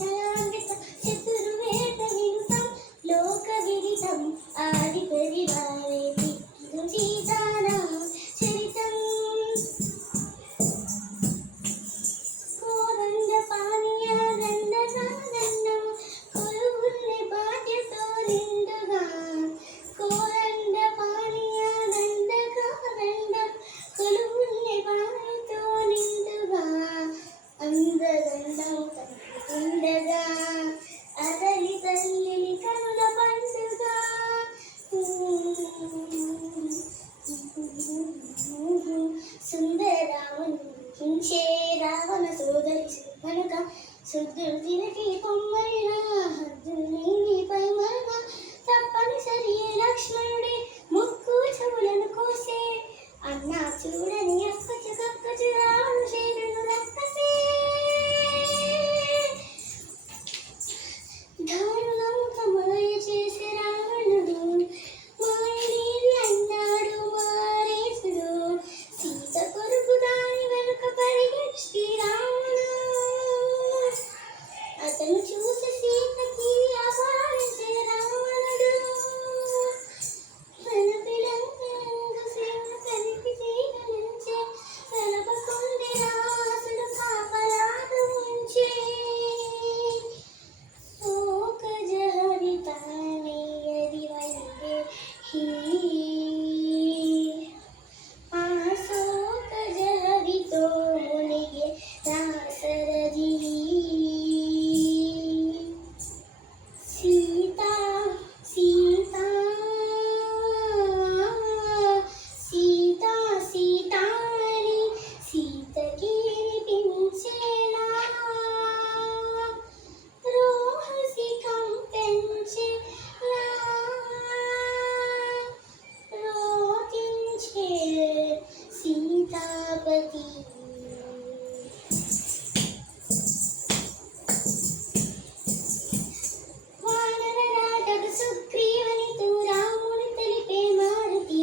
చలాంకితం చతుర్వేద వినుతం లోక విదితం ఆది పరివారే సీతారామ చరితం కోదండ పానీయ దండనం కొలువుల్ని బాధ్యతో నిండుగా కోదండ పానీయ దండం కొలువుల్ని బాధ్యతో నిండుగా అందదండం ఉండగా అదలి తల్లిని కనుల పండుగ సుందరాముని హింసే రావణ సోదరి కనుక శుద్ధుడికి పొమ్మైనా హద్దులపై మరణ తప్పనిసరి లక్ష్మణుడి ముక్కు చెవులను కోసే అన్నా చూడని అక్కచు రావణ శేరును రక్కసే దారుణం కమయ చేసే రావణుడు మాయదేవి అన్నాడు మారేసుడు సీత కొరకు దాని వెనుక పరిగెత్తి రావణుడు అతను చూసి సీతకి అపహరించే రావణుడు వెనపిలంగా సేవను కలిపి సీతనుంచే వెనపకుంది రాసుడు కాపలాదు ఉంచే శోకజహరితానేయది వందే ఆ శోకజహరితో మునిగే దాసరథి సీతా సీతా సీతా సీతాని సీతకి వినిపించేలా రోహసి కంపెంచేలా రోతించే సీతాపతి వానరనాటక సుగ్రీవనితో రాముని తెలిపే మారుతి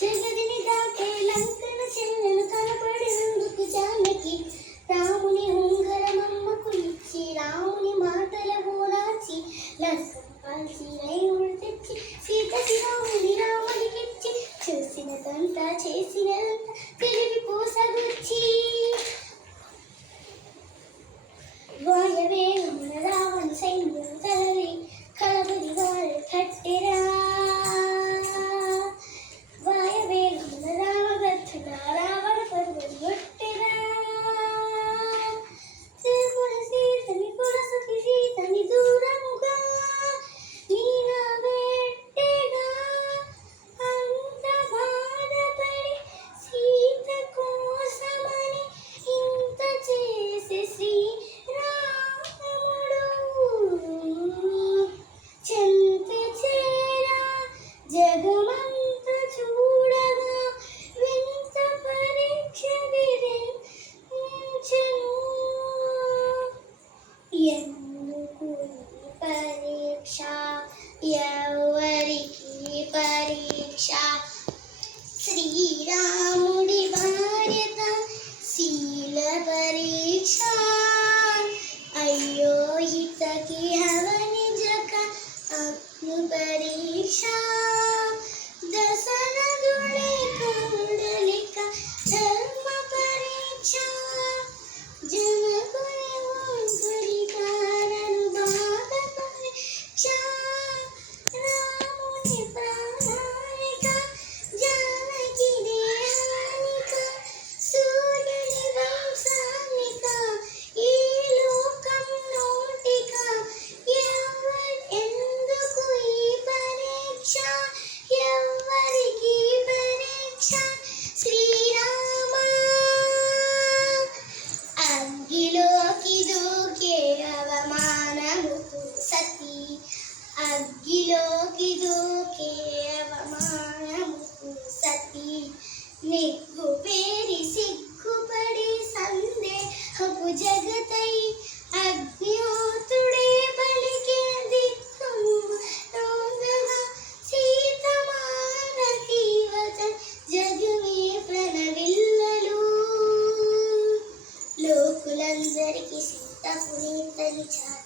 జగదిని దాటే లంకన చెల్లెలు కనపడినందుకు జానకి రాముని ఉంగరమమ్మకు ఇచ్చి రాముని మాటల ఓదార్చి లంకను కాల్చి రైముడు తెచ్చి సీతకి రాముడికిచ్చి చూసినదంతా చేసినదంతా తెలివి పోసగుచ్చి వాయవేగమున రావణ సైన్యం తలరి కలబడి వారు కట్టెరా వాయవేగమున రామగర్జున రావణ పర్వతి కొట్టెరా త్రిపుర సీతని పురసతి సీతని దూరముగా నీనా పెట్టెగా అంత బాధపడి సీత కోసమని ఇంత చేసే శ్రీరాముడు చెంత చేర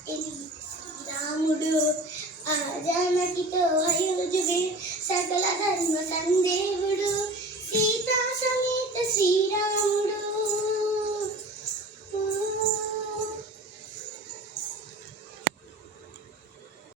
ఇది శ్రీరాముడు ఆ జానకితో అయోధ్యవే సకల ధర్మ సందేవుడు సీతా